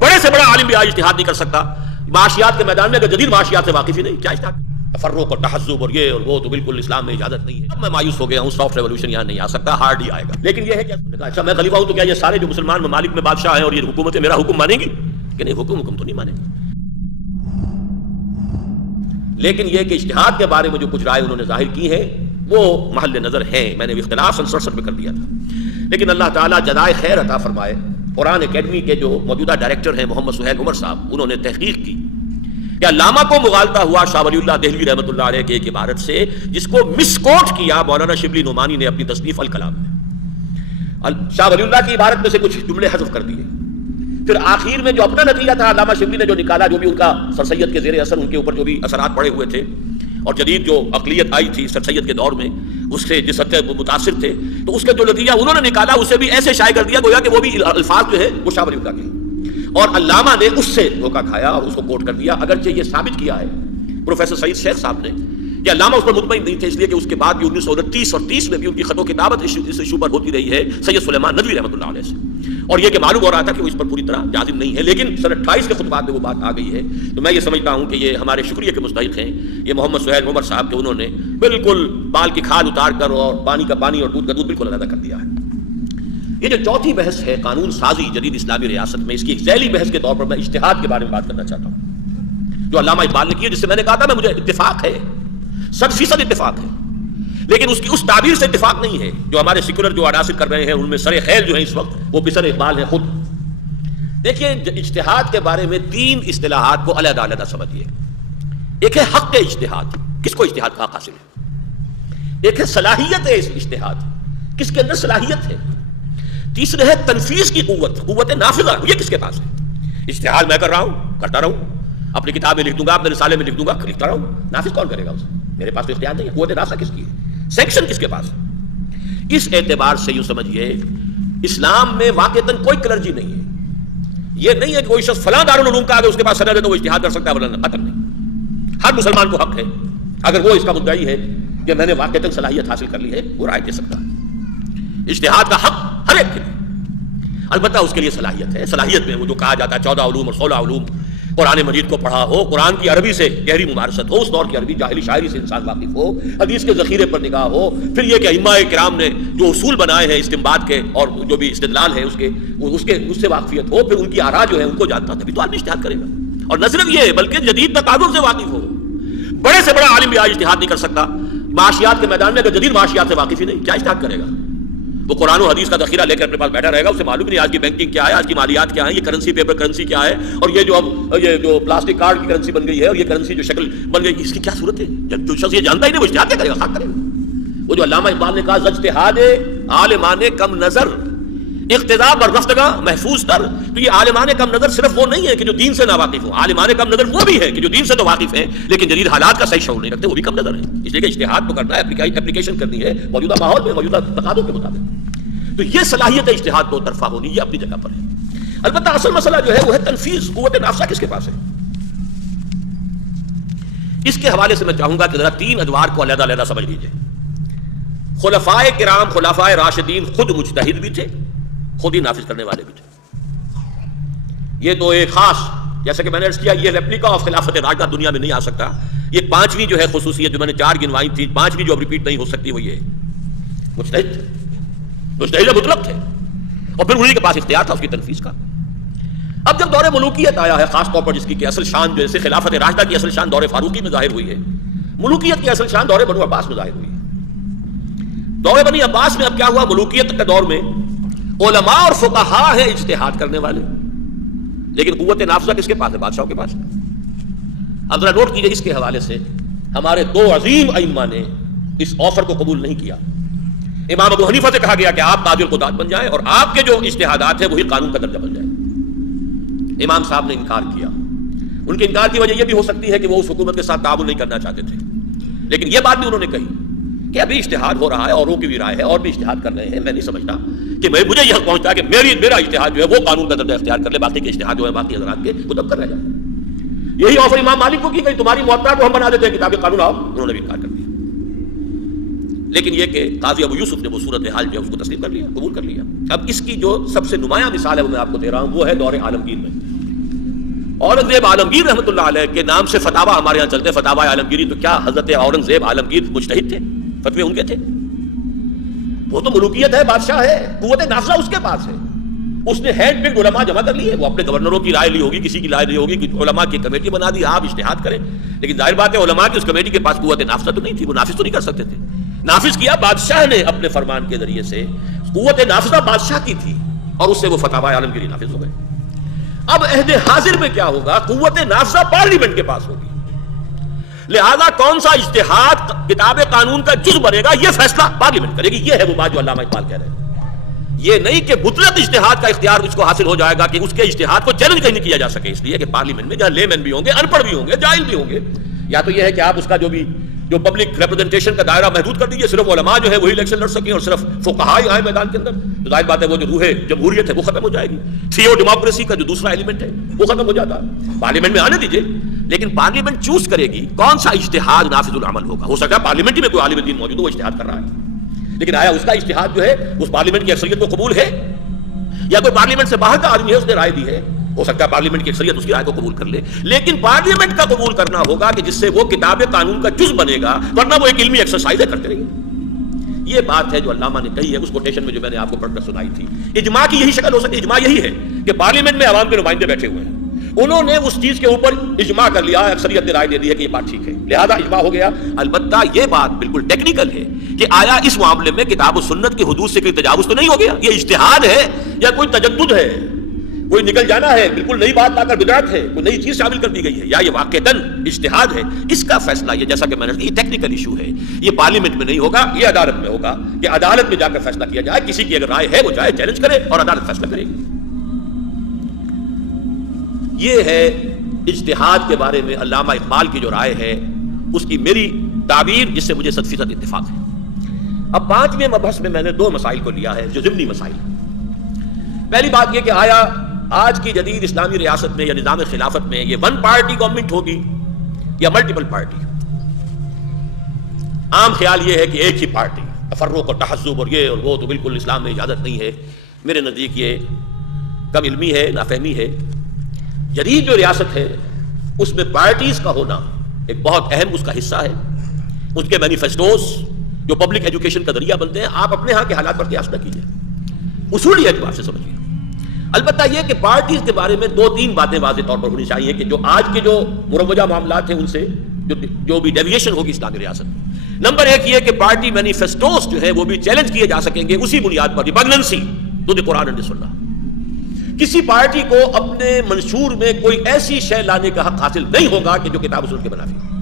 بڑے سے بڑا عالم بھی آج اجتہاد نہیں کر سکتا معاشیات کے میدان میں، اگر جدید معاشیات سے واقف ہی نہیں، کیا اجتہاد؟ تفرق اور تحزب اور یہ اور وہ تو بالکل اسلام میں اجازت نہیں ہے۔ اب میں مایوس ہو گیا ہوں، سافٹ ریولوشن یہاں نہیں آ سکتا، ہارڈ ہی آئے گا۔ لیکن یہ ہے کہ اچھا میں خلیفہ ہوں تو کیا یہ سارے جو مسلمان ممالک میں بادشاہ ہیں اور یہ حکومتیں میرا حکم مانیں گی؟ کہ نہیں، حکم تو نہیں مانیں گی۔ لیکن یہ کہ اجتہاد کے بارے میں جو کچھ رائے انہوں نے ظاہر کی ہے وہ محل نظر ہے، میں نے اختلاف سنسرسر میں کر دیا تھا، لیکن اللہ تعالیٰ جزائے خیر عطا فرمائے۔ قرآن اکیڈمی کے جو موجودہ ڈائریکٹر ہیں محمد سہیل عمر صاحب، انہوں نے تحقیق کی کہ علامہ کو مغالطہ ہوا شاہ ولی اللہ دہلوی رحمۃ اللہ علیہ کے ایک عبارت سے، جس کو مس کوٹ کیا مولانا شبلی نعمانی نے اپنی تصنیف الکلام میں۔ شاہ ولی اللہ کی عبارت میں سے کچھ جملے حذف کر دیے، پھر آخر میں جو اپنا نتیجہ تھا علامہ شبلی نے جو نکالا، جو بھی ان کا سر سید کے زیر اثر ان کے اوپر جو بھی اثرات پڑے ہوئے تھے اور جدید جو عقلیت آئی تھی سر سید کے دور میں، اس سے جس حد تک متاثر تھے، تو اس کا جو نتیجہ انہوں نے نکالا اسے بھی ایسے شائع کر دیا گویا کہ وہ بھی الفاظ جو ہے وہ شاہ ولی اللہ کے ہیں، اور علامہ نے اس سے دھوکہ کھایا اور اس کو کوٹ کر دیا۔ اگرچہ یہ ثابت کیا ہے پروفیسر سعید شیخ صاحب نے کہ علامہ اس پر مطمئن نہیں تھے، اس لیے کہ اس کے بعد بھی 1929 اور 30 میں بھی ان کی خط و کتابت اس ایشو پر ہوتی رہی ہے سید سلیمان ندوی رحمۃ اللہ علیہ سے، اور یہ کہ معلوم ہو رہا تھا کہ وہ اس پر پوری طرح جازم نہیں ہے، لیکن سن 28 کے خطبات میں وہ بات آ گئی ہے۔ تو میں یہ سمجھتا ہوں کہ یہ ہمارے شکریہ کے مستحق ہیں، یہ محمد سہیل عمر صاحب کے انہوں نے بالکل بال کی کھال اتار کر اور پانی کا پانی اور دودھ کا دودھ بالکل علیحدہ کر دیا ہے۔ یہ جو چوتھی بحث ہے قانون سازی جدید اسلامی ریاست میں، اس کی ایک ذیلی بحث کے طور پر میں اجتہاد کے بارے میں بات کرنا چاہتا ہوں، جو علامہ اقبال نے کی ہے، جس سے میں نے کہا تھا مجھے اتفاق ہے، 100% اتفاق ہے، لیکن اس کی اس تعبیر سے اتفاق نہیں ہے جو ہمارے سیکولر جو عناصر کر رہے ہیں، ان میں سر خیل جو ہے اس وقت وہ پسر اقبال ہے خود۔ دیکھیے اجتہاد کے بارے میں 3 اصطلاحات کو علیحدہ علیحدہ سمجھیے۔ ایک ہے حق اجتہاد، کس کو اجتہاد کا حق حاصل ہے؟ ایک ہے صلاحیت اجتہاد، کس کے اندر صلاحیت ہے؟ تیسرے ہے تنفیذ کی قوت نافذہ، یہ کس کے پاس ہے؟ اجتہاد میں کر رہا ہوں، کرتا رہوں، اپنی کتاب میں لکھ دوں گا، اپنے رسالے میں لکھ دوں گا، لکھتا رہوں، نافذ کون کرے گا اسے؟ میرے پاس تو اختیار نہیں ہے، قوت نافذہ کس کی ہے؟ سینکشن کس کے پاس ہے؟ اس اعتبار سے یوں سمجھیے اسلام میں واقعتاً کوئی کلرجی نہیں ہے، یہ نہیں ہے کہ کوئی شخص فلاں دارالعلوم کا آگے اس کے پاس سند ہے تو وہ اجتہاد کر سکتا ہے، ورنہ قطعاً نہیں۔ ہر مسلمان کو حق ہے، اگر وہ اس کا مدعی ہے کہ میں نے واقعتاً صلاحیت حاصل کر لی ہے، وہ رائے دے سکتا ہے۔ اجتہاد کا حق ہر ایک کے لیے، البتہ اس کے لیے صلاحیت ہے۔ صلاحیت میں وہ جو کہا جاتا ہے 14 علوم اور 16 علوم، قرآن مجید کو پڑھا ہو، قرآن کی عربی سے گہری ممارست ہو، اس دور کی عربی جاہلی شاعری سے انسان واقف ہو، حدیث کے ذخیرے پر نگاہ ہو، پھر یہ کہ ائمہ کرام نے جو اصول بنائے ہیں استنباط کے اور جو بھی استدلال ہے اس سے واقفیت ہو، پھر ان کی آراء جو ہے ان کو جانتا، تبھی تو آدمی اجتہاد کرے گا۔ اور نہ صرف یہ بلکہ جدید تقاضوں سے واقف ہو۔ بڑے سے بڑا عالم بھی آج اجتہاد نہیں کر سکتا معاشیات کے میدان میں، اگر جدید معاشیات سے واقف ہی نہیں، کیا اجتہاد کرے گا؟ وہ قرآن و حدیث کا ذخیرہ لے کر اپنے پاس بیٹھا رہے گا، اسے معلوم نہیں آج کی بینکنگ کیا ہے، آج کی مالیات کیا ہے، یہ کرنسی پیپر کرنسی کیا ہے، اور یہ جو اب یہ جو پلاسٹک کارڈ کی کرنسی بن گئی ہے اور یہ کرنسی جو شکل بن گئی، اس کی کیا صورت ہے؟ جب جو شخص یہ جانتا ہی نہیں وہ اجتہاد کیا کرے گا؟ خاک کرے گا۔ وہ جو علامہ اقبال نے کہا اجتہاد عالمان کم نظر اقتضا بر رفتگاہ محفوظ تر، تو یہ عالمان کم نظر صرف وہ نہیں ہے کہ جو دین سے ناواقف ہوں، عالمان کم نظر وہ بھی ہے کہ جو دین سے تو واقف ہیں لیکن جدید حالات کا صحیح شعور نہیں رکھتے، وہ بھی کم نظر ہیں۔ اس لیے کہ اجتہاد تو کرنا ہے، اپلیکیشن کرنی ہے موجودہ ماحول میں، موجودہ تقاضوں کے مطابق۔ تو یہ صلاحیت اجتہاد دو طرفہ ہونی، یہ اپنی جگہ پر ہے۔ البتہ اصل مسئلہ جو ہے وہ ہے تنفیذ، قوت نافذہ کس کے پاس ہے؟ اس کے حوالے سے میں چاہوں گا کہ ذرا 3 ادوار کو علیحدہ علیحدہ سمجھ لیجئے۔ خلفائے کرام، خلفائے راشدین خود مجتہد بھی تھے، خود ہی نافذ کرنے والے بھی تھے۔ یہ تو ایک خاص، جیسا کہ میں نے عرض کیا، یہ ریپلیکا آف خلافت راشدہ دنیا میں نہیں آ سکتا۔ یہ 5ویں جو ہے خصوصیت جو میں نے 4 گنوائی تھی، 5ویں جو اب ریپیٹ نہیں ہو سکتی وہ یہ مجتہد مطلق تھے، اور پھر انہی کے پاس اختیار تھا اس کی تنفیذ کا۔ اب جب دور ملوکیت آیا ہے، خاص طور پر جس کی کہ اصل شان جیسے خلافت راشدہ کی اصل شان دور فاروقی میں ظاہر ہوئی ہے، ملوکیت کی اصل شان دور بنو عباس میں ظاہر ہوئی ہے۔ دور بنی عباس میں اب کیا ہوا؟ ملوکیت کے دور میں علماء اور فقہاء ہیں اجتہاد کرنے والے، لیکن قوت نافذہ کس کے پاس ہے؟ بادشاہوں کے پاس۔ اب ذرا نوٹ کیجئے، اس کے حوالے سے ہمارے 2 عظیم ائمہ نے اس آفر کو قبول نہیں کیا۔ امام ابو حنیفہ سے کہا گیا کہ آپ قاضی القضات بن جائیں اور آپ کے جو اجتہادات ہیں وہی قانون کا درجہ بن جائیں۔ امام صاحب نے انکار کیا۔ ان کے انکار کی وجہ یہ بھی ہو سکتی ہے کہ وہ اس حکومت کے ساتھ تعاون نہیں کرنا چاہتے تھے، لیکن یہ بات بھی انہوں نے کہی کہ ابھی اجتہاد ہو رہا ہے، اوروں کی بھی رائے ہے، اور بھی اجتہاد کر رہے ہیں، میں نہیں سمجھتا کہ مجھے یہ حق پہنچتا ہے کہ میرا اجتہاد جو ہے وہ قانون کا درجہ اختیار کر لے، باقی کے اجتہاد جو ہے باقی حضرات کے وہ تب کر رہ جائیں۔ یہی آفر امام مالک کو کی گئی، تمہاری موطا کو ہم بنا دیتے ہیں کتاب قانون آؤ، انہوں نے بھی انکار کر دیا۔ لیکن یہ کہ قاضی ابو یوسف نے وہ صورتحال جو ہے اس کو تسلیم کر لیا، قبول کر لیا۔ اب اس کی جو سب سے نمایاں مثال ہے وہ میں آپ کو دے رہا ہوں، وہ ہے دور عالمگیر میں۔ اورنگزیب عالمگیر رحمۃ اللہ علیہ کے نام سے فتاوا ہمارے یہاں چلتے ہیں، فتاوا عالمگیری. تو کیا حضرت اورنگزیب عالمگیر مجتہد تھے؟ فتوے ان کے تھے؟ وہ تو ملوکیت ہے، بادشاہ ہے، قوت نافذہ اس کے پاس ہے. اس نے ہینڈ پکڈ علماء جمع کر لیے، وہ اپنے گورنروں کی رائے لی ہوگی، کسی کی رائے لی ہوگی، کہ علماء کی کمیٹی بنا دی، آپ اجتہاد کریں. لیکن ظاہر بات ہے علماء کی اس کمیٹی کے پاس قوت نافذہ تو نہیں تھی، وہ نافذ تو نہیں کر سکتے تھے. نافذ کیا بادشاہ نے اپنے فرمان کے ذریعے سے. قوت نافذہ بادشاہ کی تھی اور اس سے وہ فتاوا عالمگیری نافذ ہو گئے. اب عہد حاضر میں کیا ہوگا؟ قوت نافذہ پارلیمنٹ کے پاس ہوگی. لہذا کون سا اجتہاد کتاب قانون کا جز بنے گا، یہ فیصلہ پارلیمنٹ کرے گی. یہ ہے وہ بات جو علامہ اقبال کہہ رہے ہیں. یہ نہیں کہ مطلق اجتہاد کا اختیار اس کو حاصل ہو جائے گا کہ اس کے اجتہاد کو چیلنج کہیں نہیں کیا جا سکے، اس لیے کہ پارلیمنٹ میں جہاں لے مین بھی ہوں گے، ان پڑھ بھی ہوں گے، جاہل بھی ہوں گے. یا تو یہ ہے کہ آپ اس کا جو پبلک ریپرزنٹیشن کا دائرہ محدود کر دیجیے، صرف علماء جو ہے وہی الیکشن لڑ سکیں اور صرف فقہاء ہی آئے میدان کے اندر. تو ظاہر بات ہے وہ جو روح جمہوریت ہے وہ ختم ہو جائے گی. تھیو ڈیموکریسی کا جو دوسرا ایلیمنٹ ہے وہ ختم ہو جاتا ہے. پارلیمنٹ میں آنے دیجیے، لیکن پارلیمنٹ چوز کرے گی کون سا اجتہاد نافذ العمل ہوگا. ہو سکتا ہے پارلیمنٹ ہی میں کوئی عالم دین موجود ہو، وہ اجتہاد کر رہا ہے، لیکن آیا اس کا اجتہاد جو ہے اس پارلیمنٹ کی اکثریت کو قبول ہے؟ یا کوئی پارلیمنٹ سے باہر کا آدمی ہے، اس نے رائے دی ہے، ہو سکتا ہے پارلیمنٹ کی اکثریت اس کی رائے کو قبول کر لے. لیکن پارلیمنٹ کا قبول کرنا ہوگا کہ جس سے وہ کتاب قانون کا جز بنے گا، ورنہ وہ ایک علمی ایکسرسائز کرتے رہیں گے. یہ بات ہے جو علامہ نے کہی ہے اس کوٹیشن میں جو میں نے آپ کو پڑھ کر سنائی تھی. اجماع کی یہی شکل ہو سکتی ہے. اجماع یہی ہے کہ پارلیمنٹ میں عوام کے نمائندے بیٹھے ہوئے ہیں، انہوں نے اس چیز کے اوپر اجماع کر لیا، اکثریت نے رائے دے دی ہے کہ یہ بات ٹھیک ہے، لہذا اجماع ہو گیا. البتہ یہ بات بالکل ٹیکنیکل ہے کہ آیا اس معاملے میں کتاب و سنت کی حدود سے کوئی تجاوز تو نہیں ہو گیا؟ یہ اجتہاد ہے یا کوئی تجدد ہے، کوئی نکل جانا ہے، بالکل نئی بات لا کر بدعت ہے، کوئی نئی چیز شامل کر دی گئی ہے، یا یہ واقعتاً اجتہاد ہے؟ اس کا فیصلہ یہ جیسا کہ میں نے یہ ٹیکنیکل ایشو ہے، یہ پارلیمنٹ میں نہیں ہوگا، یہ عدالت میں ہوگا کہ عدالت میں جا کر فیصلہ کیا جائے. کسی کی اگر رائے ہے وہ چاہے چیلنج کرے اور عدالت فیصلہ کرے گی. یہ ہے اجتہاد کے بارے میں علامہ اقبال کی جو رائے ہے، اس کی میری تعبیر جس سے مجھے 100% اتفاق ہے. اب 5ویں مبحث میں نے 2 مسائل کو لیا ہے جو ضمنی مسائل. پہلی بات یہ کہ آیا آج کی جدید اسلامی ریاست میں یا نظام خلافت میں یہ 1 پارٹی گورنمنٹ ہوگی یا ملٹیپل پارٹی؟ عام خیال یہ ہے کہ ایک ہی پارٹی. تفرق اور تحزب اور یہ اور وہ تو بالکل اسلام میں اجازت نہیں ہے. میرے نزدیک یہ کم علمی ہے، نافہمی ہے. جدید جو ریاست ہے اس میں پارٹیز کا ہونا ایک بہت اہم اس کا حصہ ہے. اس کے مینیفیسٹوز جو پبلک ایجوکیشن کا ذریعہ بنتے ہیں، آپ اپنے ہاں کے حالات پر قیاس نہ کیجیے، اصولی اعتبار سے سمجھیے. البتہ یہ کہ پارٹیز کے بارے میں 2-3 باتیں واضح طور پر ہونی چاہیے کہ جو آج کے جو مروجہ معاملات ہیں ان سے جو بھی ڈیویشن ہوگی اسلامی ریاست میں. نمبر 1 یہ کہ پارٹی مینیفیسٹوز جو ہے وہ بھی چیلنج کیے جا سکیں گے اسی بنیاد پر، ریپگننسی ٹو دی قرآن اینڈ سنہ. کسی پارٹی کو اپنے منشور میں کوئی ایسی شے لانے کا حق حاصل نہیں ہوگا کہ جو کتاب و سنت کے منافی ہو.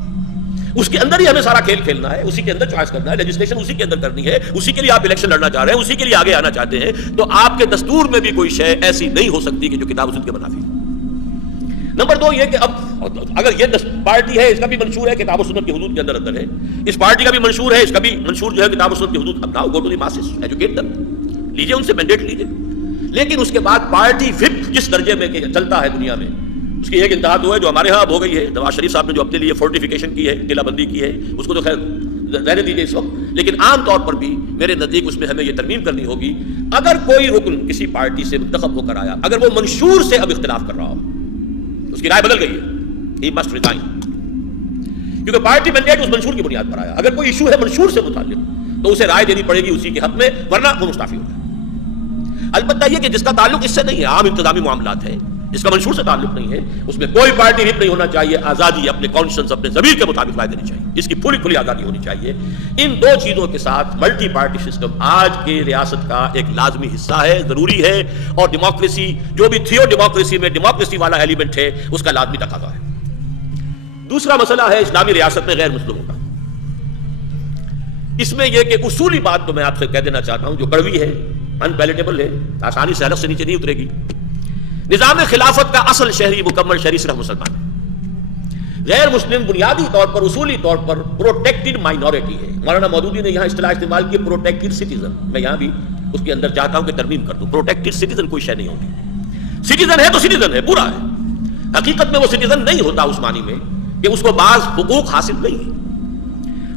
اس کے اندر ہی ہمیں سارا کھیل کھیلنا ہے، اسی کے اندر چوائس کرنا ہے، لیجسلیشن اسی کے اندر کرنی ہے، اسی کے لیے آپ الیکشن لڑنا چاہ رہے ہیں، اسی کے لیے آگے آنا چاہتے ہیں. تو آپ کے دستور میں بھی کوئی شے ایسی نہیں ہو سکتی کہ جو کتاب و سنت کے منافی ہو. نمبر 2 یہ کہ اب اگر یہ پارٹی ہے، اس کا بھی منشور ہے کتاب و سنت کے حدود کے اندر ہے، اس پارٹی کا بھی منشور ہے، اس کا بھی منشور جو ہے کتاب و سنت کے حدود. اب now go to the masses, educate them, لیجیے ان سے مینڈیٹ لیجیے. لیکن اس کے بعد پارٹی وپ جس درجے میں چلتا ہے دنیا میں، اس کی ایک انتہا تو ہے جو ہمارے ہاں اب ہو گئی ہے. نواز شریف صاحب نے جو اپنے لیے فورٹیفیکیشن کی ہے، قلعہ بندی کی ہے، اس کو تو خیر رہنے دیجیے اس وقت. لیکن عام طور پر بھی میرے نزدیک اس میں ہمیں یہ ترمیم کرنی ہوگی. اگر کوئی رکن کسی پارٹی سے منتخب ہو کر آیا، اگر وہ منشور سے اب اختلاف کر رہا ہو، اس کی رائے بدل گئی ہے، ہی مسٹ ریزائن، کیونکہ پارٹی مینڈیٹ اس منشور کی بنیاد پر آیا. اگر کوئی ایشو ہے منشور سے متعلق تو اسے رائے دینی پڑے گی اسی کے حق میں، ورنہ وہ مستعفی ہو جائے. البتہ یہ کہ جس کا تعلق اس سے نہیں ہے، عام انتظامی معاملات ہیں، جس کا منشور سے تعلق نہیں ہے، اس میں کوئی پارٹی وپ نہیں ہونا چاہیے. آزادی اپنے کانشنس، اپنے ضمیر کے مطابق رائے دینی چاہیے، اس کی پوری آزادی ہونی چاہیے. ان 2 چیزوں کے ساتھ ملٹی پارٹی سسٹم آج کے ریاست کا ایک لازمی حصہ ہے، ضروری ہے. اور ڈیموکریسی جو بھی تھیو ڈیموکریسی میں ڈیموکریسی والا ایلیمنٹ ہے اس کا لازمی تقاضا ہے. دوسرا مسئلہ ہے اسلامی ریاست میں غیر مسلموں کا. اس میں یہ کہ اصولی بات تو میں آپ سے کہہ دینا چاہتا ہوں جو کڑوی ہے، انپیلیٹیبل ہے، آسانی سے حلق سے نیچے نہیں اترے گی. نظام خلافت کا اصل شہری مکمل شہری صرف مسلمان ہے. غیر مسلم بنیادی طور پر، اصولی طور پر پروٹیکٹڈ مائنورٹی ہے. مولانا مودودی نے یہاں اصطلاح استعمال کی پروٹیکٹڈ سٹیزن. میں یہاں بھی اس کے اندر چاہتا ہوں کہ ترمیم کر دوں. پروٹیکٹڈ سٹیزن کوئی شے نہیں ہوتی. سٹیزن ہے تو سٹیزن ہے، پورا ہے. حقیقت میں وہ سٹیزن نہیں ہوتا اس معنی میں کہ اس کو بعض حقوق حاصل نہیں ہے.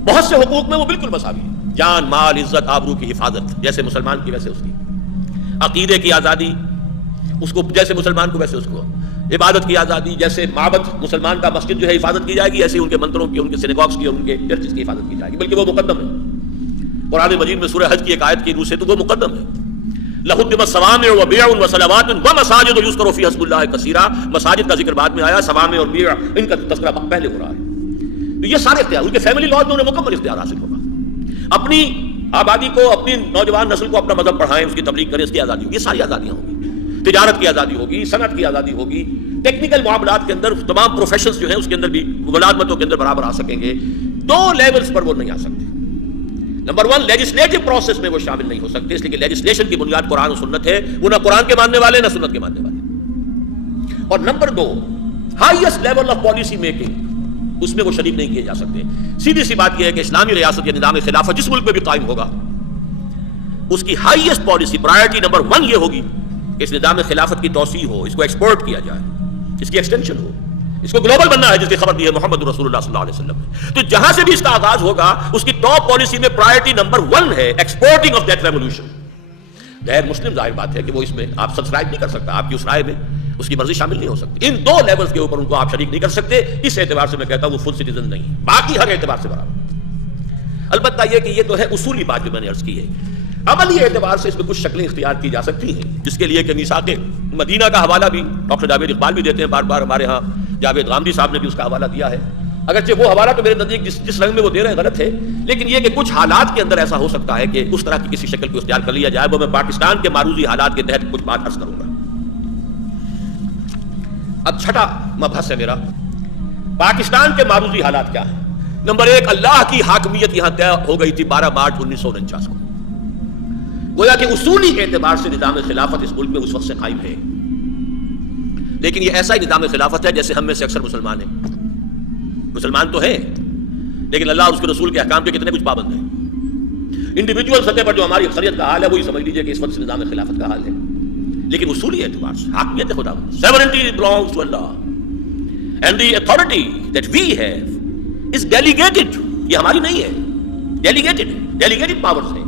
بہت سے حقوق میں وہ بالکل مساوی ہے. جان، مال، عزت، آبرو کی حفاظت جیسے مسلمان کی ویسے اس کی. عقیدے کی آزادی اس کو جیسے مسلمان کو ویسے اس کو. عبادت کی آزادی، جیسے معبد مسلمان کا مسجد جو ہے حفاظت کی جائے گی، ایسے ان کے منتروں کی، ان کے سینیگاگس کی اور ان کے چرچز کی حفاظت کی جائے گی، بلکہ وہ مقدم ہے۔ قرآن مجید میں سورہ حج کی ایک آیت کی روح سے تو وہ مقدم ہے۔ لَهُدِّمَتْ صَوَامِعُ وَبِيَعٌ وَصَلَوَاتٌ وَمَسَاجِدُ يُذْكَرُ فِيهَا اسْمُ اللَّهِ كَثِيرًا، مساجد کا ذکر بعد میں آیا، صوامع اور بیع ان کا تذکرہ پہلے ہو رہا ہے۔ تو یہ سارے اختیار ان کے فیملی لاز میں انہیں مکمل اختیار حاصل ہوگا، اپنی آبادی کو، اپنی نوجوان نسل کو اپنا مذہب پڑھائیں، اس کی تبلیغ کریں، اس کی آزادی ہوگی، یہ ساری آزادیاں ہوگی، تجارت کی آزادی ہوگی، صنعت کی آزادی ہوگی، ٹیکنیکل معاملات کے اندر تمام پروفیشنز جو ہیں اس کے اندر بھی ملازمتوں کے اندر برابر آ سکیں گے۔ دو لیولز پر وہ نہیں آ سکتے۔ نمبر 1 لیجسلیٹو پروسیس میں وہ شامل نہیں ہو سکتے، اس لیے کہ لیجسلیشن کی بنیاد قرآن و سنت ہے، وہ نہ قرآن کے ماننے والے نہ سنت کے ماننے والے۔ اور نمبر 2 highest level of policy making, اس میں وہ شریک نہیں کیے جا سکتے۔ سیدھی سی بات یہ ہے کہ اسلامی ریاست یا نظام خلافت جس ملک میں بھی قائم ہوگا، اس کی ہائیسٹ پالیسی پرائرٹی نمبر 1 یہ ہوگی کہ اس نظام خلافت کی توسیع ہو، اس کو ایکسپورٹ کیا جائے، اس کی ایکسٹینشن ہو، اس کو گلوبل بننا ہے، جس کی خبر دی ہے محمد رسول اللہ صلی اللہ علیہ وسلم نے۔ تو جہاں سے بھی اس کا آغاز ہوگا، اس کی ٹاپ پالیسی میں پرائرٹی نمبر 1 ہے ایکسپورٹنگ آف دیٹ ریولوشن۔ غیر مسلم ظاہر بات ہے کہ وہ اس میں آپ سبسکرائب نہیں کر سکتا، آپ کی اس رائے میں اس کی مرضی شامل نہیں ہو سکتی۔ ان 2 لیولز کے اوپر ان کو آپ شریک نہیں کر سکتے، اس اعتبار سے میں کہتا ہوں وہ فل سٹیزن نہیں، باقی ہر اعتبار سے برابر۔ البتہ یہ کہ یہ تو ہے اصولی بات جو میں نے عرض کی ہے، عملی اعتبار سے اس میں کچھ شکلیں اختیار کی جا سکتی ہیں، جس کے لیے کہ میثاق مدینہ کا حوالہ بھی ڈاکٹر جاوید اقبال بھی دیتے ہیں بار بار، ہمارے ہاں جاوید غامدی صاحب نے بھی اس کا حوالہ دیا ہے، اگرچہ وہ حوالہ تو میرے نزدیک جس رنگ میں وہ دے رہے ہیں غلط ہے، لیکن یہ کہ کچھ حالات کے اندر ایسا ہو سکتا ہے کہ اس طرح کی کسی شکل کو اختیار کر لیا جائے، وہ میں پاکستان کے معروضی حالات کے تحت کچھ بات عرض کروں گا۔ اب چھٹا مبحث ہے میرا، پاکستان کے معروضی حالات کیا ہیں۔ نمبر 1، اللہ کی حاکمیت یہاں طے ہو گئی تھی 12 مارچ 1949 کو، گویا کہ اصولی اعتبار سے نظام خلافت اس ملک میں اس وقت سے قائم ہے، لیکن یہ ایسا ہی نظام خلافت ہے جیسے ہم میں سے اکثر مسلمان ہیں، مسلمان تو ہیں لیکن اللہ اور اس کے رسول کے احکام کے کتنے کچھ پابند ہیں۔ انڈیویجول سطح پر جو ہماری اکثریت کا حال ہے وہی سمجھ لیجئے کہ اس وقت سے نظام خلافت کا حال ہے، لیکن اصولی اعتبار سے حاکمیت خدا، sovereignty belongs to Allah and the authority that we have is delegated، یہ ہماری نہیں ہے، delegated powers ہیں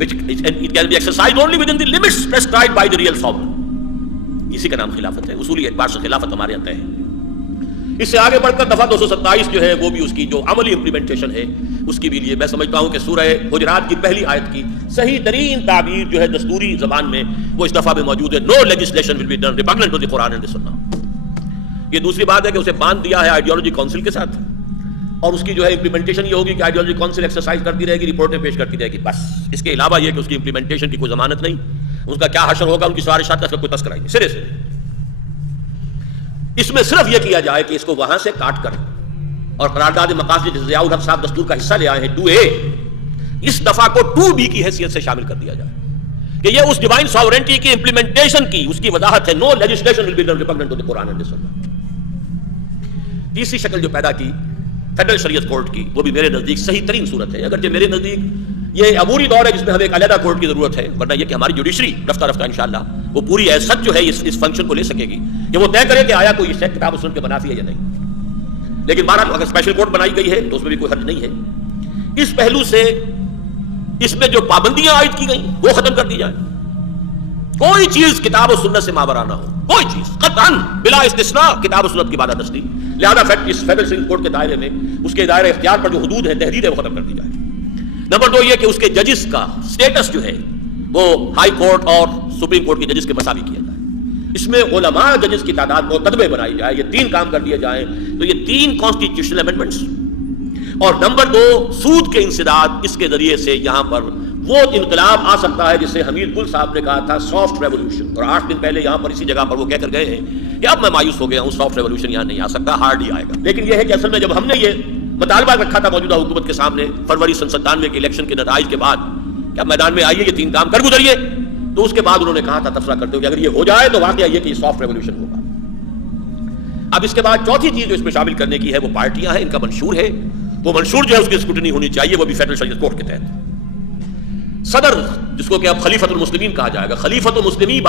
which it can be exercised only within the limits prescribed by the real sovereign۔ اسی کا نام خلافت ہے، اصولی اعتبار سے خلافت ہمارے یہاں ہے۔ اس سے آگے بڑھ کر دفعہ 227 جو ہے وہ بھی اس کی جو عملی امپلیمنٹیشن ہے اس کی بھی لیے میں سمجھتا ہوں کہ سورہ حجرات کی پہلی آیت کی صحیح ترین تعبیر جو ہے دستوری زبان میں وہ اس دفعہ میں موجود ہے، no legislation will be done repugnant to the Quran and the Sunnah۔ یہ دوسری بات ہے کہ اسے باندھ دیا ہے آئیڈیالوجی کونسل کے ساتھ، اور اس کی جو ہے امپلیمنٹیشن یہ ہوگی کہ آئیڈیالوجی کونسل ایکسرسائز کرتی رہے گی، رپورٹیں پیش کرتی رہے گی، بس اس کے علاوہ یہ کہ اس کی امپلیمنٹیشن کی کوئی ضمانت نہیں، اس کا کیا حشر ہوگا، ان کی سفارشات کا کوئی تذکرہ نہیں سرے سے۔ اس میں صرف یہ کیا جائے کہ اس کو وہاں سے کاٹ کر اور قرارداد مقاصد جس ضیاء الحق صاحب دستور کا حصہ لے آئے ہیں 2A، اس دفعہ کو 2B کی حیثیت سے شامل کر دیا جائے کہ یہ اس ڈیوائن ساورنٹی کی امپلیمنٹیشن کی اس کی وضاحت ہے، no legislation will be done repugnant to the Quran and the Sunnah۔ تیسری شکل جو پیدا کی فیڈرل شریعت کورٹ کی وہ بھی میرے نزدیک صحیح ترین صورت ہے، اگرچہ میرے نزدیک یہ عبوری دور ہے جس میں ہمیں ایک علیحدہ کورٹ کی ضرورت ہے، ورنہ یہ کہ ہماری جوڈیشری رفتہ رفتہ انشاءاللہ وہ پوری ایسٹ جو ہے اس فنکشن کو لے سکے گی کہ وہ طے کرے کہ آیا کوئی شک کتاب و سنت کے منافی ہے یا نہیں۔ لیکن بہرحال اگر اسپیشل کورٹ بنائی گئی ہے تو اس میں بھی کوئی حرج نہیں ہے۔ اس پہلو سے اس میں جو پابندیاں عائد کی گئیں وہ ختم کر دی جائیں، کوئی چیز کتاب و سنت سے مابرا نہ ہو، کوئی چیز قطعاً بلا استثناء کتاب و سنت کی بالادستی، لہذا اس فیڈرل سپریم کورٹ کے دائرے میں اس کے دائرہ اختیار پر جو حدود ہے تحدید ہے وہ ختم کر دی جائے۔ نمبر 2 یہ کہ اس کے ججز کا سٹیٹس جو ہے وہ ہائی کورٹ اور سپریم کورٹ کے ججز کے مساوی کیا جائے، اس میں علماء ججز کی تعداد کو تدبے بنائی جائے، یہ 3 کام کر دیے جائیں تو یہ 3 کانسٹیٹیوشنل امینڈمنٹس۔ اور نمبر 2 سود کے انسداد، اس کے ذریعے سے یہاں پر وہ انقلاب آ سکتا ہے جسے حمید گل صاحب نے کہا تھا سافٹ ریولوشن، اور 8 دن پہلے یہاں پر اسی جگہ پر وہ کہہ کر گئے ہیں کہ اب میں مایوس ہو گیا ہوں، سافٹ ریولوشن یہاں نہیں آ سکتا، ہارڈ ہی آئے گا۔ لیکن یہ ہے کہ اصل میں جب ہم نے یہ مطالبہ رکھا تھا موجودہ حکومت کے سامنے فروری 97 کے الیکشن کے نتائج کے بعد کہ اب میدان میں آئیے یہ 3 کام کر گزریے، تو اس کے بعد انہوں نے کہا تھا تبصرہ کرتے ہوئے کہ اگر یہ ہو جائے تو واقعہ یہ کہ یہ سافٹ ریولوشن ہوگا۔ اب اس کے بعد چوتھی چیز جو اس میں شامل کرنے کی ہے وہ پارٹیاں ہیں، ان کا منشور ہے، وہ منشور جو ہے اس کی اسکروٹنی ہونی چاہیے، وہ بھی فیڈرل شریعت کورٹ کے تحت۔ صدر جس کو کہ اب خلیفۃ المسلمین کہا جائے گا، خلیفۃ المسلمین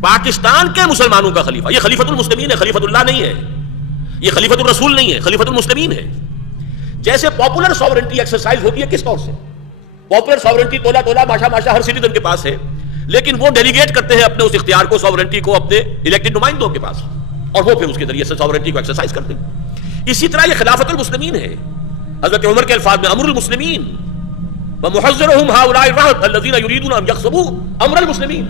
پاکستان کے مسلمانوں کا خلیفہ، یہ خلیفۃ المسلمین ہے، خلیفۃ اللہ نہیں ہے، یہ خلیفۃ الرسول نہیں ہے، خلیفۃ المسلمین ہے۔ جیسے پاپولر ساورنٹی ایکسرسائز ہوتی ہے کس طور سے، پاپولر ساورنٹی تولا تولا ماشا ماشا ہر سٹیزن کے پاس ہے، لیکن وہ ڈیلیگیٹ کرتے ہیں اپنے اس اختیار کو, ساورنٹی کو اپنے الیکٹڈ نمائندوں کے پاس, اور وہ پھر اس کے ذریعے سے ساورنٹی کو ایکسرسائز کرتے ہیں. اسی طرح یہ خلافت المسلمین ہے. حضرت عمر کے الفاظ میں امر المسلمین ومحذرهم هؤلاء الرهط الذين يريدون ان يغصبوا امر المسلمین.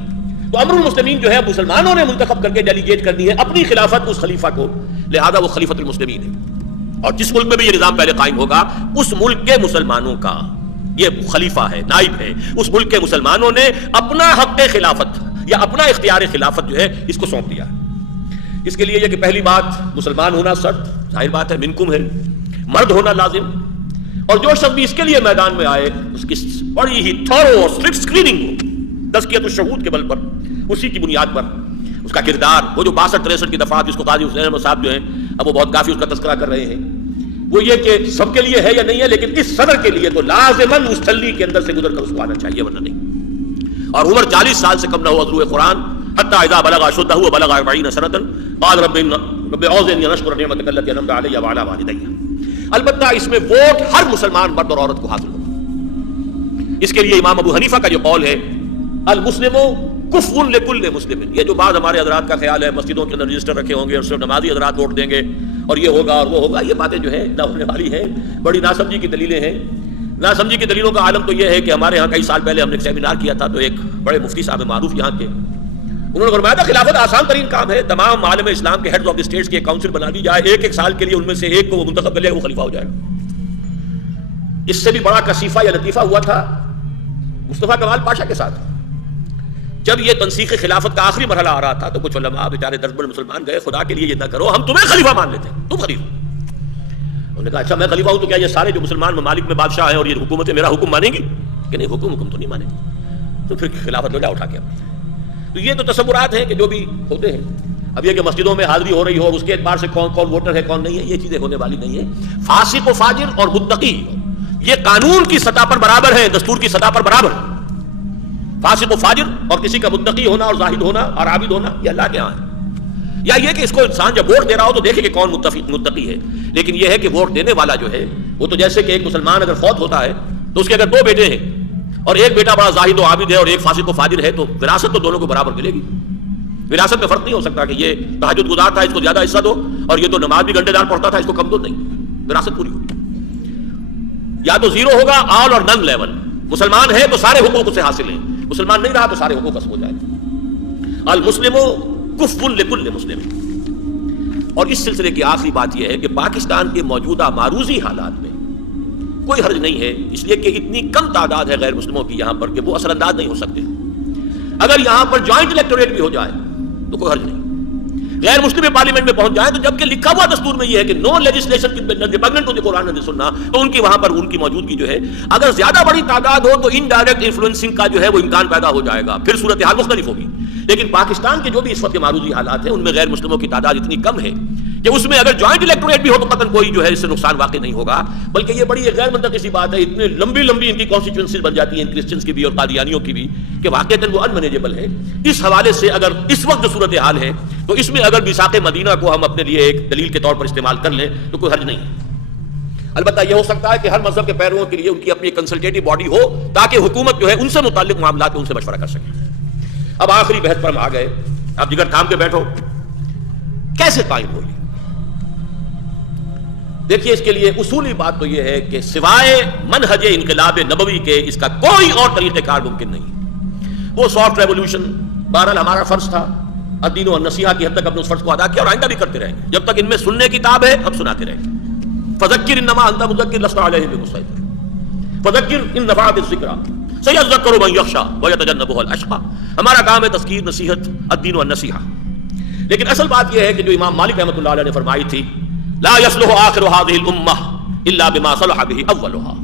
تو امر المسلمین جو ہے مسلمانوں نے منتخب کر کے ڈیلیگیٹ کرنی ہے اپنی خلافت اس خلیفہ کو, لہذا وہ خلیفۃ المسلمین ہے. اور جس ملک میں بھی یہ نظام پہلے قائم ہوگا اس ملک کے مسلمانوں کا یہ خلیفہ ہے, نائب ہے. اس ملک کے مسلمانوں نے اپنا حق خلافت یا اپنا اختیار خلافت جو ہے اس کو سونپ دیا. اس کے لیے یہ کہ پہلی بات مسلمان ہونا شرط, ظاہر بات ہے منکم ہے, مرد ہونا لازم, اور جو شخص بھی اس کے لیے میدان میں آئے اس کی بڑی ہی تھورو اور اسٹرکٹ اسکریننگ ہو تزکیۃ الشہود کے بل پر, اسی کی بنیاد پر اس کا کردار. وہ جو 62-63 کی دفعات جس کو قاضی حسین احمد صاحب جو ہیں اب وہ بہت کافی اس کا تذکرہ کر رہے ہیں, وہ یہ کہ سب کے لیے ہے یا نہیں ہے, لیکن اس صدر کے لیے تو لازماً اس چھلی کے اندر سے گزر کر اس کو آنا چاہیے, ورنہ نہیں. اور عمر 40 سال سے کم نہ ہو ازروع قرآن, حتی اذا بلغ اشدہ وبلغ 40 سنۃ قال رب اوزعنی ان اشکر نعمتک التی انعمت علی وعلی والدی. البتہ اس میں ووٹ ہر مسلمان مرد اور عورت کو حاصل ہوگا. اس کے لیے امام ابو حنیفہ کا جو قول ہے المسلم کفو لکل مسلم, یہ جو بعض ہمارے حضرات کا خیال ہے مسجدوں کے اندر رجسٹر رکھے ہوں گے اور صرف نمازی حضرات ووٹ دیں گے اور یہ ہوگا اور وہ ہوگا, یہ باتیں جو ہے نہ ہونے والی ہیں, بڑی ناسمجھی کی دلیلیں ہیں. ناسمجھی کی دلیلوں کا عالم تو یہ ہے کہ ہمارے یہاں کئی سال پہلے ہم نے ایک سیمینار کیا تھا, تو ایک بڑے مفتی صاحب معروف یہاں کے, انہوں نے فرمایا تھا خلافت آسان ترین کام ہے, تمام عالم اسلام کے ہیڈز آف دی اسٹیٹس کی ایک کاؤنسل بنا دی جائے, ایک سال کے لیے ان میں سے ایک کو وہ منتخب کر لے, وہ خلیفہ ہو جائے گا. اس سے بھی بڑا کثیفہ یا لطیفہ ہوا تھا مصطفیٰ کمال پاشا کے ساتھ. جب یہ تنسیخ خلافت کا آخری مرحلہ آ رہا تھا تو کچھ علماء بیچارے دربر مسلمان گئے, خدا کے لیے یہ نہ کرو, ہم تمہیں خلیفہ مان لیتے ہیں, تم خلیفہ. انہوں نے کہا اچھا میں خلیفہ ہوں تو کیا یہ سارے جو مسلمان ممالک میں بادشاہ ہیں اور یہ حکومتیں میرا حکم مانیں گی؟ کہ نہیں, حکم تو نہیں مانیں گے. تو پھر خلافت لے جا اٹھا کے. تو یہ تو تصورات ہیں کہ جو بھی ہوتے ہیں. اب یہ کہ مسجدوں میں حاضری ہو رہی ہو اس کے اعتبار سے کون کون ووٹر ہے کون نہیں ہے, یہ چیزیں ہونے والی نہیں ہیں. فاسق و فاجر اور متقی یہ قانون کی سطح پر برابر ہے, دستور کی سطح پر برابر. فاسق و فاجر اور کسی کا متقی ہونا اور زاہد ہونا اور عابد ہونا یہ اللہ کے ہاں ہے. یا یہ کہ اس کو انسان جب ووٹ دے رہا ہو تو دیکھے کہ کون متقی ہے. لیکن یہ ہے کہ ووٹ دینے والا جو ہے وہ تو جیسے کہ ایک مسلمان اگر فوت ہوتا ہے تو اس کے اگر 2 بیٹے ہیں اور ایک بیٹا بڑا زاہد و عابد ہے اور ایک فاسق و فاجر ہے تو وراثت تو دونوں کو برابر ملے گی. وراثت میں فرق نہیں ہو سکتا کہ یہ تہجد گزار تھا اس کو زیادہ حصہ دو اور یہ تو نماز بھی گھنٹے دار پڑھتا تھا اس کو کم دو. نہیں, وراثت پوری ہوگی. یا تو 0 ہوگا آل اور نن لیول. مسلمان ہے تو سارے حقوق سے حاصل ہیں, مسلمان نہیں رہا تو سارے حقوق ختم ہو جائے. المسلم کفو لکل مسلم. اور اس سلسلے کی آخری بات یہ ہے کہ پاکستان کے موجودہ معروضی حالات میں کوئی حرج نہیں ہے, اس لیے کہ اتنی کم تعداد ہے غیر مسلموں کی یہاں پر کہ وہ اثر انداز نہیں ہو سکتے. اگر یہاں پر جوائنٹ الیکٹوریٹ بھی ہو جائے تو کوئی حرج نہیں. غیر مسلم پارلیمنٹ میں پہنچ جائیں تو جبکہ لکھا ہوا دستور میں یہ ہے کہ no legislation repugnant to the Quran and سنہ, تو ان کی وہاں پر ان کی موجودگی جو ہے اگر زیادہ بڑی تعداد ہو تو انڈائریکٹ انفلوئنسنگ کا جو ہے وہ امکان پیدا ہو جائے گا, پھر صورتحال مختلف ہوگی. لیکن پاکستان کے جو بھی اس وقت کے معروضی حالات ہیں ان میں غیر مسلموں کی تعداد اتنی کم ہے کہ اس میں اگر جوائنٹ الیکٹوریٹ بھی ہو تو قطعاً کوئی جو ہے اس سے نقصان واقع نہیں ہوگا. بلکہ یہ بڑی غیر منطقی سی بات ہے, اتنے لمبی ان کی کانسٹیچوئنسیز بن جاتی ہیں کرسچنز کی بھی اور قادیانیوں کی بھی کہ واقعتاً وہ انمینیجبل ہے. اس حوالے سے اگر اس وقت جو صورتحال ہے تو اس میں اگر میثاق مدینہ کو ہم اپنے لیے ایک دلیل کے طور پر استعمال کر لیں تو کوئی حرج نہیں ہے. البتہ یہ ہو سکتا ہے کہ ہر مذہب کے پیرووں کے لیے ان کی اپنی کنسلٹیٹو باڈی ہو تاکہ حکومت جو ہے ان سے متعلق معاملات میں ان سے مشورہ کر سکے. اب آخری بحث پر ہم آ گئے. اب جگر تھام کے بیٹھو, کیسے قائم ہوئی؟ دیکھیے اس کے لیے اصولی بات تو یہ ہے کہ سوائے منہج انقلاب نبوی کے اس کا کوئی اور طریقہ کار ممکن نہیں. وہ سافٹ ریولوشن بہرحال ہمارا فرض تھا, الدین والنصیحہ کی حد تک اپنے اس فرض کو ادا کیا اور آئندہ بھی کرتے رہیں گے. جب تک ان میں سننے کی کتاب ہے ہم سناتے رہیں گے. فذکر انما انت مذکر لست علیہم بمسیطر, فذکر ان نفعت الذکریٰ سیذکر من یخشی ویتجنبها الاشقی. ہمارا کام ہے تذکیر, نصیحت, الدین والنصیحہ. لیکن اصل بات یہ ہے کہ جو امام مالک رحمۃ اللہ علیہ نے فرمائی تھی لا يصلح آخر هذه الامه الا بما صلح به اولها,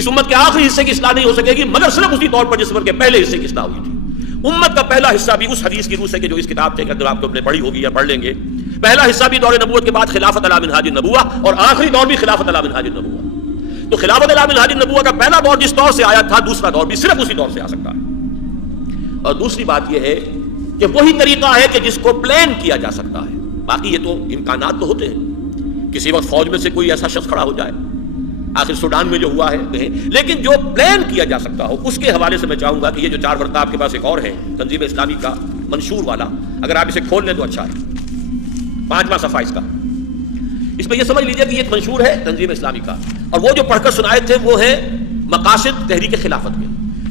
اس امت کے آخری حصے کی اصلاح نہیں ہو سکے گی مگر صرف اسی طور پر جس پر کے پہلے حصے کی اصلاح ہوئی تھی. امت کا پہلا حصہ بھی اس حدیث کی روح سے کہ جو اس کتاب سے اگر آپ نے پڑھی ہوگی یا پڑھ لیں گے, پہلا حصہ بھی دور نبوت کے بعد خلافت علی منہاج النبوہ اور آخری دور بھی خلافت علی منہاج النبوہ. تو خلافت علی منہاج النبوہ کا پہلا دور جس دور سے آیا تھا دوسرا دور بھی صرف اسی دور سے آ سکتا ہے. اور دوسری بات یہ ہے کہ وہی طریقہ ہے کہ جس کو پلان کیا جا سکتا ہے. باقی یہ تو امکانات تو ہوتے ہیں, کسی وقت فوج میں سے کوئی ایسا شخص کھڑا ہو جائے آخر سوڈان میں جو ہوا ہے، لیکن جو پلان کیا جا سکتا ہو اس کے حوالے سے میں چاہوں گا کہ یہ جو 4 ورقہ آپ کے پاس ایک اور ہے تنظیم اسلامی کا منشور والا، اگر آپ اسے کھول لیں تو اچھا ہے، 5واں صفحہ اس کا، اس میں یہ سمجھ لیجئے کہ یہ ایک منشور ہے تنظیم اسلامی کا، اور وہ جو پڑھ کر سنائے تھے وہ ہے مقاصد تحریک خلافت کے۔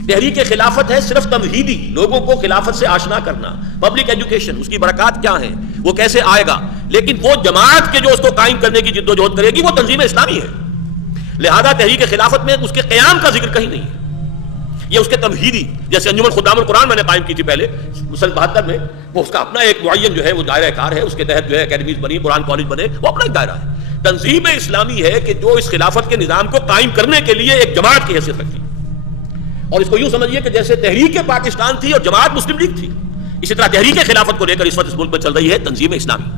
تحریک خلافت ہے صرف تمہیدی، لوگوں کو خلافت سے آشنا کرنا، پبلک ایجوکیشن، اس کی برکات کیا ہیں، وہ کیسے آئے گا، لیکن وہ جماعت کے جو اس کو قائم کرنے کی جد و جہد کرے گی وہ تنظیم اسلامی ہے۔ لہذا تحریک خلافت میں اس کے قیام کا ذکر کہیں نہیں ہے، یہ اس کے تمہیدی، جیسے انجمن خدام القرآن میں نے قائم کی تھی پہلے 72 میں، وہ اس کا اپنا ایک معین جو ہے وہ دائرہ کار ہے، اس کے تحت جو ہے اکیڈمیز بنی، قرآن کالج بنے، وہ اپنا ایک دائرہ ہے۔ تنظیم اسلامی ہے کہ جو اس خلافت کے نظام کو قائم کرنے کے لیے ایک جماعت کی حیثیت رکھتی ہے، اور اس کو یوں سمجھیے کہ جیسے تحریک پاکستان تھی اور جماعت مسلم لیگ تھی، اسی طرح تحریک خلافت کو لے کر اس وقت اس ملک میں چل رہی ہے تنظیم اسلامی۔